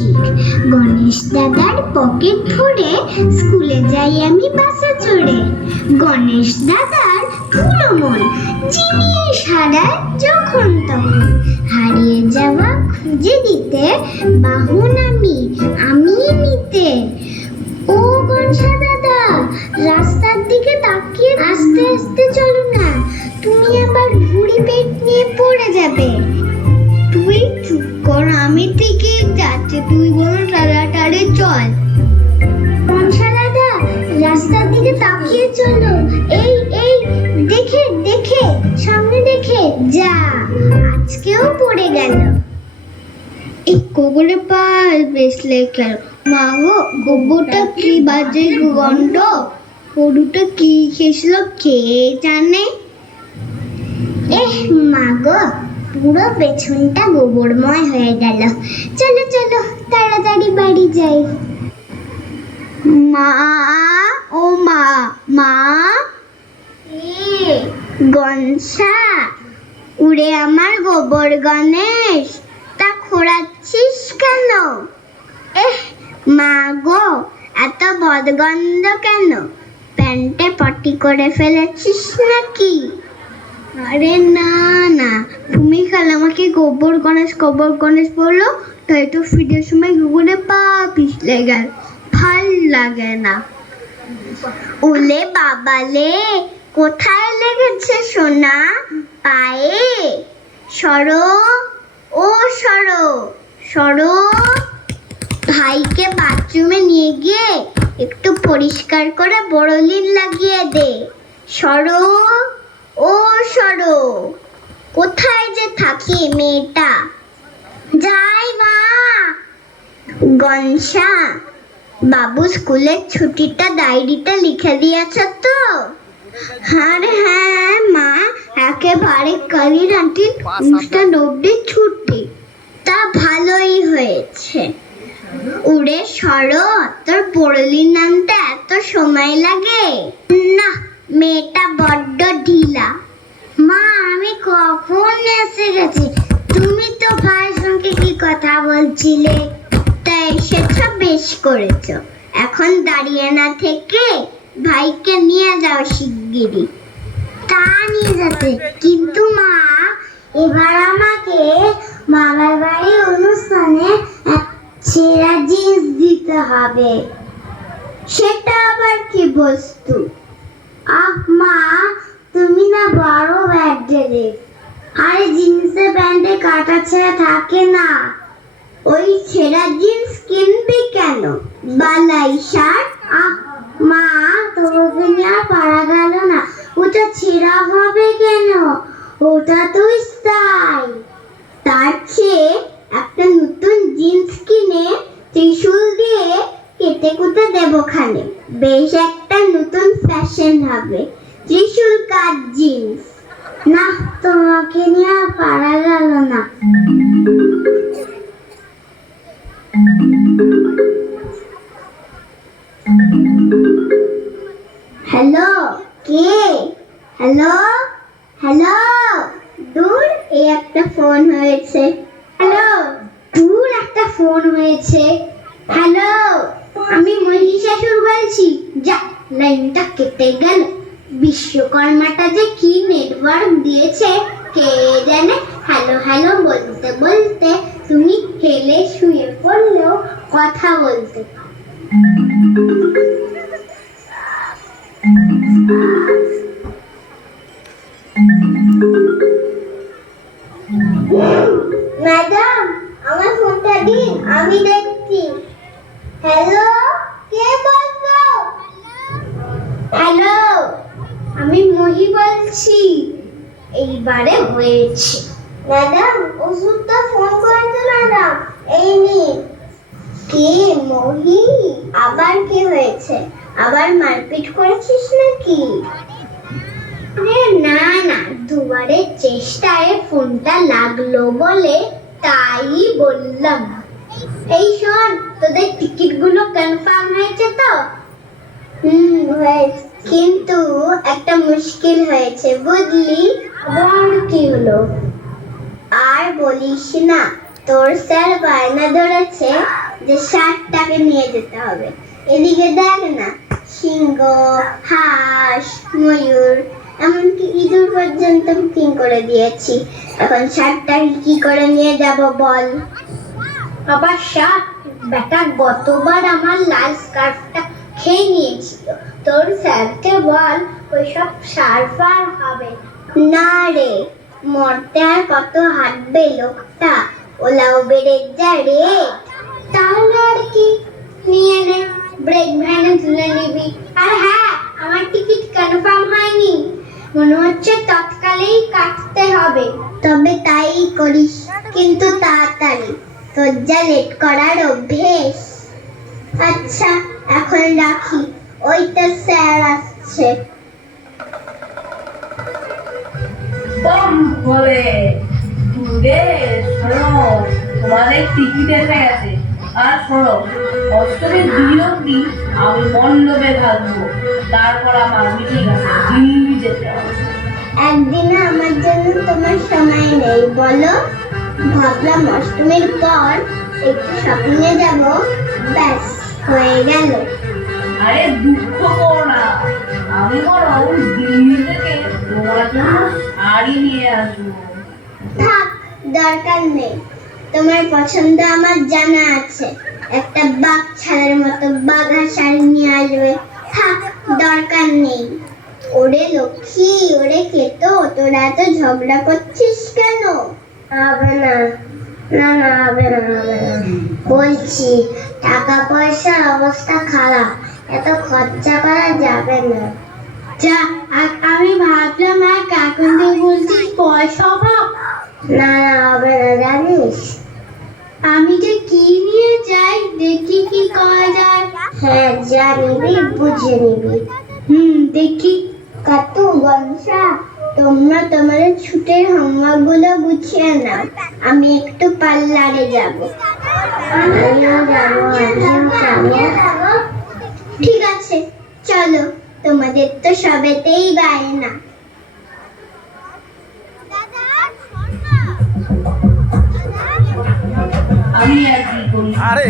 শিখ। গণেশ দাদার পকেট ভরে স্কুলে যাই আমি বাসে চড়ে। গণেশ দাদার পুরো মন জিনিস হারায় যখন তখন। হারিয়ে যাওয়া খুঁজে দিতে বাহন আমি নিতে। ও গণেশ দাদা, রাস্তার দিকে তাকিয়ে আস্তে আস্তে চলো না, তুমি আবার ভুঁড়ি পেট নিয়ে পড়ে যাবে। তুই চুপ কর, আমি থেকে যাচ্ছি, তুই বরং তাড়াতাড়ি চল। মনসা দাদা, রাস্তার দিকে তাকিয়ে চলো। এই এই দেখে দেখে, সামনে দেখে, যা আজকেও পড়ে গেল। এই গোবরে পা বেসলে কেন? মা গো, গোবরটা কি বাজে গন্ধ, গরুটা কি খেয়েছিল কে জানে। মা গো, পুরো পেছনটা গোবরময় হয়ে গেল। চলো চলো তাড়াতাড়ি বাড়ি যাই। মা, ও মা, মা। গনসা, উড়ে আমার গোবর গণেশ, তা খোঁড়াচ্ছিস কেন? মা গো, এত বদগন্ধ কেন? প্যান্টে পটি করে ফেলেছিস নাকি? আরে না না, তুমি খালা আমাকে গোবর গণেশ বললো, তাই তো ফিরের সময় গোবরে পা পিছলে গেল, ভাল লাগে না। ওলে বাবালে, কোথায় লেগেছে সোনা? পায়ে? সরো, ও সরো সরো। ভাইকে বাথরুমে নিয়ে গিয়ে একটু পরিষ্কার করে বোরোলিন লাগিয়ে দে। সরো, ও সরো। কোথায় যে থাকি মেয়েটা? যাই মা। গনসা, বাবু স্কুলের ছুটিটা ডায়েরিতে লিখে দিয়েছ তো? আরে হ্যাঁ মা, একেবারে কালির আন্টির অনুষ্ঠান অব্দি ছুটি। তা ভালোই হয়েছে। উড়ে সরো, তোর বোরোলিন আনতে এত সময় লাগে না, মেয়েটা বড্ড ঢিলা। মা, আমি কখন এসে গেছি? তুমি তো ভাইয়ের সঙ্গে কি কথা বলছিলে, তাই এসেছ, বেশ করেছ। এখন দাঁড়িয়ে না থেকে ভাইকে নিয়ে যাও শিগগিরই। তা নিয়ে যেতে, কিন্তু মা, এবার আমাকে মামার বাড়ির অনুষ্ঠানে ছেঁড়া জিন্স দিতে হবে। সেটা আবার কি বস্তু? মা, তুমি না বড় ব্যাডে। আরে জিন্সের প্যান্টে কাটা ছেঁড়া থাকে না, ওই ছেঁড়া জিন্স কিনবি কেন? বালাই শার্ট। মা, তোমাকে নিয়ে আর পারা গেল না, ওটা ছেঁড়া হবে কেন? ওটা তো স্টাইল। তার চেয়ে একটা নতুন জিন্স কিনে ত্রিশূল দিয়ে কেটে কুটে দেবো খানে, বেশ একটা নতুন ফ্যাশন হবে। ত্রিশূল কাট জিন্স। না, তোমাকে নিয়ে আর পারা গেল না। হ্যালো, কে? Hello hello. দূর, এই একটা ফোন হয়েছে। হ্যালো, দূর একটা ফোন হয়েছে। হ্যালো, আমি মহিষাসুর বলছি। যা, লাইনটা কেটে গেল। বিশ্বকর্মাটা যে কি নেটওয়ার্ক দিয়েছে কে জানে। হ্যালো হ্যালো বলতে বলতে তুমি হেলে শুয়ে পড়লেও কথা বলতে। ম্যাডাম, আমার ফোনটা দিন, আমি দেখছি। হ্যালো, কে বলছো? হ্যালো, আমি মহি বলছি। এইবারে হয়েছে। ম্যাডাম, ওষুধটা ফোন করেছে ম্যাডাম, এই নিন। কে মহি? আবার কি হয়েছে? আবার মারপিট করেছিস নাকি? না না, দুবারের চেষ্টায় ফোনটা লাগলো বলে তাই বললাম। এই শোন, তোদের টিকিট গুলো কনফার্ম হয়েছে তো? হয়েছে, কিন্তু একটা মুশকিল হয়েছে বুঝলি। আবার কি হলো? আর বলিস না, তোর স্যার বায়না ধরেছে যে শার্টটাকে নিয়ে যেতে হবে। এদিকে দেখ না, সিংহ, হাঁস, ময়ূর, এমনকি ইঁদুর পর্যন্ত বুকিং করে দিয়েছি। এখন শার্টটাকে কি করে নিয়ে যাব বল? আবার শার্ট? বেটা গতবার আমার লাল স্কার্ফটা খেয়ে নিয়েছিল। তোর স্যারকে বল ওইসব সার্ফ আর হবে না রে। মরতে আর কত হাঁটবে লোকটা, ওলা উবেরের যা রেট। তাহলে আর কি, নিয়ে নে, ব্রেক ভ্যানে তুলে নিবি। আর হ্যাঁ, আমার টিকিট কনফার্ম হয়নি, মনে হচ্ছে তৎকালেই কাটতে হবে। তবে তাই করিস, কিন্তু তাড়াতাড়ি, তোর যা লেট করার অভ্যেস। আচ্ছা এখন রাখি, ওই তো স্যার আসছে। বম বলে দূরে শোনো, তোমাদের টিকিট এসে গেছে। আর শোনো, অষ্টমীর দিন অব্দি আমি মণ্ডপে থাকবো, তারপর আমার মিটিং আছে, দিল্লি যেতে হবে। একদিনে আমার জন্য তোমার সময় নেই বলো? ভাবলাম অষ্টমীর পর একটু শপিংয়ে যাব, ব্যাস হয়ে গেল। আরে দুঃখ করো না, আমি বরং দিল্লি থেকে তোমার জন্য শাড়ি নিয়ে আসবো। থাক, দরকার নেই, তোমার পছন্দ আমার জানা আছে। একটা বাঘ ছাড়ার মতো বাঘা শাড়ি নিয়ে আসবে। থাক, দরকার নেই। ওরে লক্ষ্মী, ওরে কেতো, তোরা এত ঝগড়া করছিস কেন? হবে না, না না, হবে না, হবে না। বলছি টাকা পয়সার অবস্থা খারাপ, এত খরচা করা যাবে না। যা, আমি ভাবলাম আর এখন তুই বলছিস পয়সা অভাব। না না, হবে না, জানিস আমি যে কি নিয়ে যাই, দেখি কি করা যায়। হ্যাঁ, যা নিবি বুঝে নিবি। দেখি। কাতু, বংশা, তোমরা তোমাদের ছুটির হোমওয়ার্ক গুলো গুছিয়ে নাও, আমি একটু পার্লারে যাব। আমিও যাবো। ঠিক আছে, চলো, তোমাদের তো সবেতেই বায়না। আমি আর কি করি।